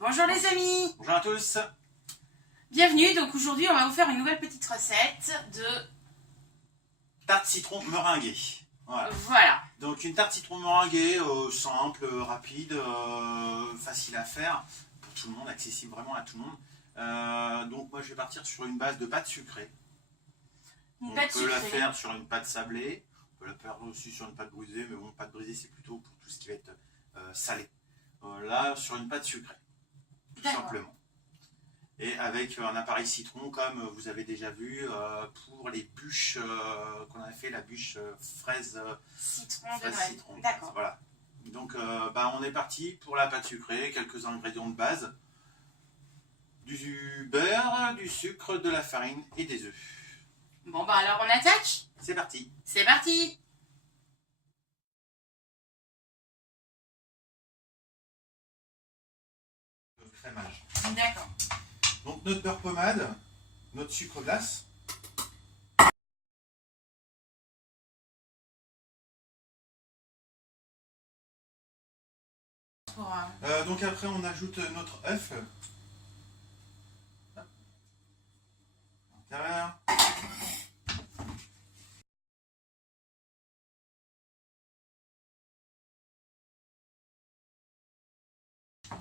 Bonjour les amis. Bonjour à tous. Bienvenue, donc aujourd'hui on va vous faire une nouvelle petite recette de... Tarte citron meringuée. Voilà. Donc une tarte citron meringuée, simple, rapide, facile à faire, pour tout le monde, accessible vraiment à tout le monde. Donc moi je vais partir sur une base de pâte sucrée. On peut la faire sur une pâte sablée, on peut la faire aussi sur une pâte brisée, mais bon, pâte brisée c'est plutôt pour tout ce qui va être salé. Là sur une pâte sucrée, tout simplement. Et avec un appareil citron comme vous avez déjà vu pour les bûches qu'on a fait, la bûche fraise citron. D'accord. Voilà. Donc on est parti pour la pâte sucrée, quelques ingrédients de base. Du beurre, du sucre, de la farine et des œufs. Bon alors on attaque. C'est parti. C'est parti. Le crémage. D'accord. Donc notre beurre pommade, notre sucre glace. Donc après on ajoute notre œuf.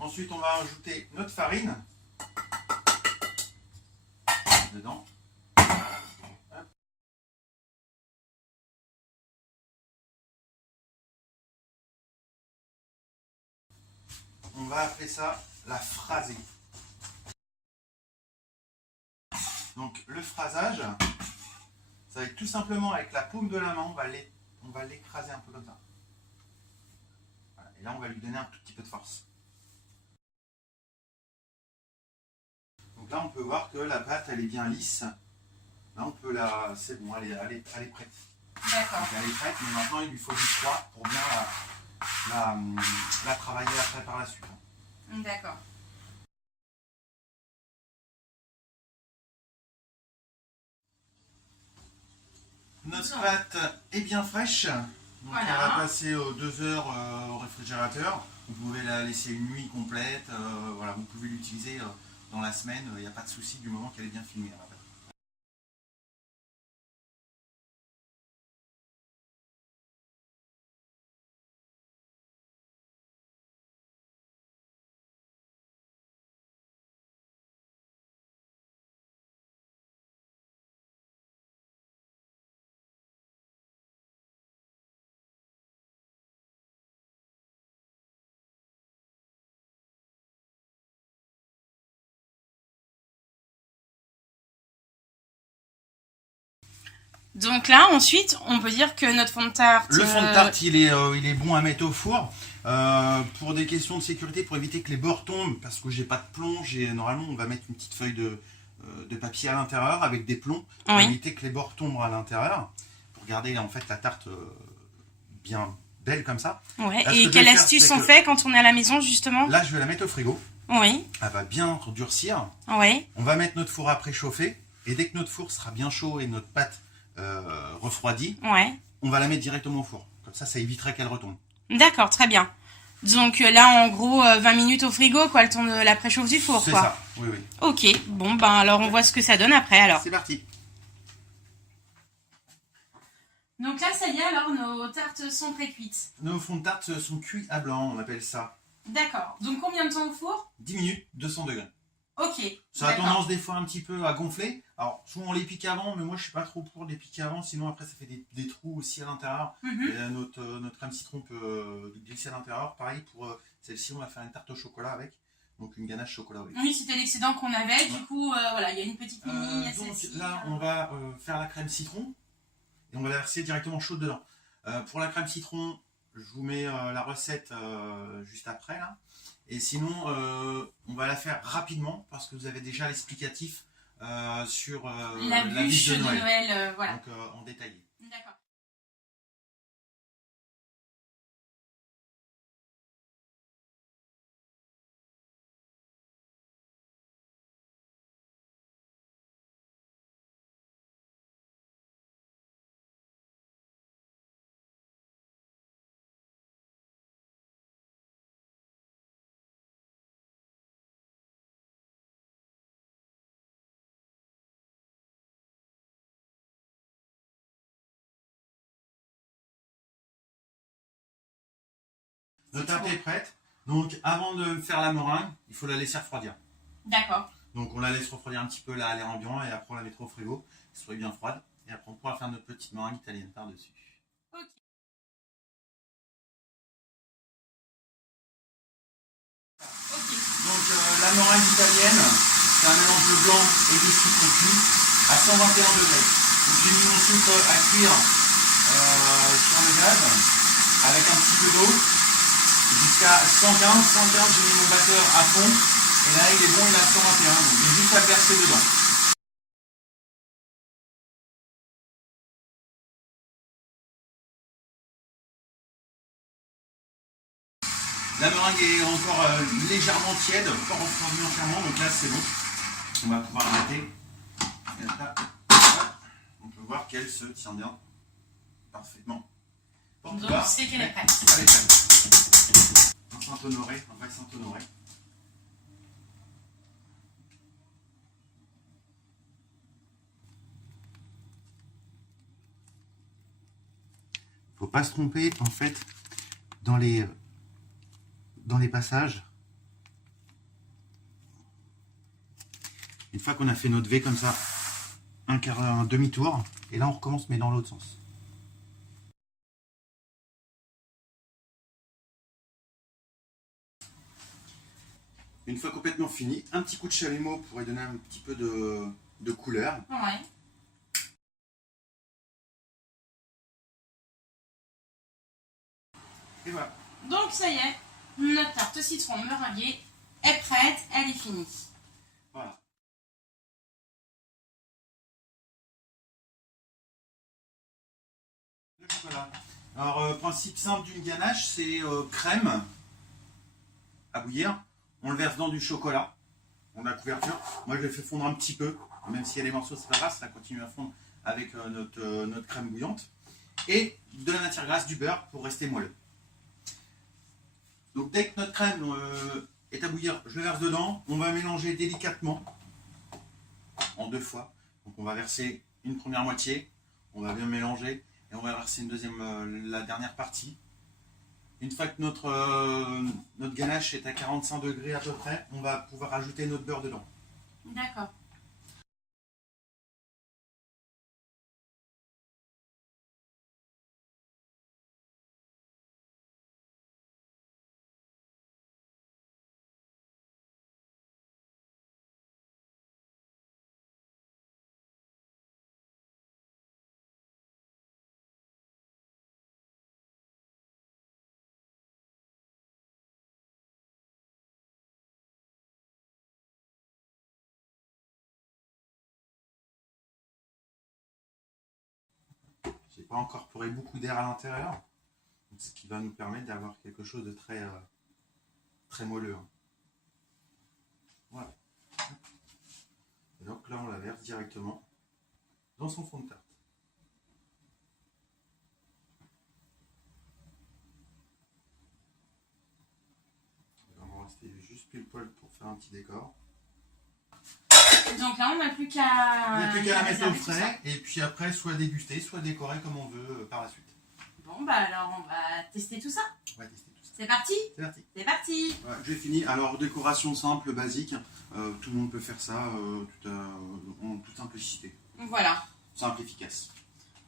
Ensuite on va ajouter notre farine dedans. On va appeler ça la phraser. Donc le phrasage, ça va être tout simplement avec la paume de la main, on va l'écraser un peu comme ça. Voilà. Et là on va lui donner un tout petit peu de force. Donc là on peut voir que la pâte elle est bien lisse. Là on peut la... c'est bon, elle est prête. D'accord. Elle est prête, mais maintenant il lui faut du froid pour bien la travailler après par la suite. D'accord. Notre pâte est bien fraîche. Donc voilà. Elle va passer 2 heures au réfrigérateur. Vous pouvez la laisser une nuit complète. Voilà, vous pouvez l'utiliser dans la semaine. Il n'y a pas de souci du moment qu'elle est bien filmée. Donc là, ensuite, on peut dire que notre fond de tarte... Le fond de tarte, il est bon à mettre au four. Pour des questions de sécurité, pour éviter que les bords tombent, parce que j'ai pas de plomb, normalement on va mettre une petite feuille de papier à l'intérieur avec des plombs, pour éviter que les bords tombent à l'intérieur, pour garder en fait la tarte bien belle comme ça. Ouais. Et quelle astuce on fait quand on est à la maison justement? Là je vais la mettre au frigo. Oui. Elle va bien durcir. Oui. On va mettre notre four à préchauffer, et dès que notre four sera bien chaud et notre pâte refroidie, on va la mettre directement au four. Comme ça évitera qu'elle retombe. D'accord, très bien. Donc là, en gros, 20 minutes au frigo, quoi, le temps de la préchauffe du four, C'est quoi. ça, oui, oui. Ok, bon, alors on voit ce que ça donne après, alors. C'est parti. Donc là, ça y est, alors nos tartes sont pré-cuites. Nos fonds de tarte sont cuits à blanc, on appelle ça. D'accord. Donc combien de temps au four? 10 minutes, 200 degrés. Ok. Ça a tendance des fois un petit peu à gonfler. Alors souvent on les pique avant, mais moi je suis pas trop pour les piquer avant, sinon après ça fait des trous aussi à l'intérieur. Et notre crème citron peut glisser à l'intérieur. Pareil pour celle-ci, on va faire une tarte au chocolat avec. Donc une ganache chocolat. Oui, c'était l'excédent qu'on avait, du coup voilà, il y a une petite mini. Donc là on va faire la crème citron et on va la verser directement chaude dedans. Pour la crème citron, je vous mets la recette juste après là. Et sinon, on va la faire rapidement parce que vous avez déjà l'explicatif sur la bûche de Noël. Voilà. Donc en détaillé. D'accord. Notre tarte est prête. Donc avant de faire la meringue, il faut la laisser refroidir. D'accord. Donc on la laisse refroidir un petit peu là à l'air ambiant et après on la mettra au frigo, qu'elle soit bien froide. Et après on pourra faire notre petite meringue italienne par-dessus. Ok. Ok. Donc la meringue italienne, c'est un mélange de blanc et de sucre cuit à 121 degrés. Donc j'ai mis mon sucre à cuire sur le gaz avec un petit peu d'eau jusqu'à 115. 115, j'ai mis mon batteur à fond et là il est bon, il est à 121. Donc j'ai juste à le verser dedans. La meringue est encore légèrement tiède, pas refroidie entièrement, donc là c'est bon. On va pouvoir arrêter. Et là, on peut voir qu'elle se tient bien parfaitement. Donc c'est qu'elle est prête. Elle est prête. Un Saint-Honoré, un vrai Saint-Honoré. Faut pas se tromper en fait dans les passages. Une fois qu'on a fait notre V comme ça, un demi-tour, et là on recommence mais dans l'autre sens. Une fois complètement fini, un petit coup de chalumeau pour lui donner un petit peu de couleur. Ouais. Et voilà. Donc ça y est, notre tarte au citron meringuée est prête, elle est finie. Voilà. Le chocolat. Alors, principe simple d'une ganache, c'est crème à bouillir. On le verse dans du chocolat. On a la couverture. Moi, je le fais fondre un petit peu. Même s'il y a des morceaux, c'est pas grave, ça continue à fondre avec notre crème bouillante. Et de la matière grasse, du beurre pour rester moelleux. Donc, dès que notre crème est à bouillir, je le verse dedans. On va mélanger délicatement en 2 fois. Donc, on va verser une première moitié. On va bien mélanger. Et on va verser la dernière partie. Une fois que notre ganache est à 45 degrés à peu près, on va pouvoir ajouter notre beurre dedans. D'accord. J'ai pas incorporé beaucoup d'air à l'intérieur, ce qui va nous permettre d'avoir quelque chose de très moelleux. Voilà. Et donc là, on la verse directement dans son fond de tarte. Il va m'en rester juste pile poil pour faire un petit décor. Donc là, on n'a plus qu'à Il n'y a plus qu'à la mettre au réserver tout ça. frais et puis après, soit déguster, soit décorer comme on veut par la suite. Bon, bah alors on va tester tout ça. On va tester tout ça. C'est parti? C'est parti. C'est parti. Voilà, j'ai fini. Alors, décoration simple, basique. Tout le monde peut faire ça en toute simplicité. Voilà. Simple, efficace.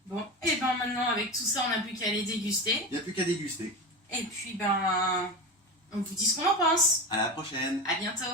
Bon, et ben maintenant avec tout ça, on n'a plus qu'à les déguster. Il n'y a plus qu'à déguster. Et puis ben, on vous dit ce qu'on en pense. À la prochaine. À bientôt.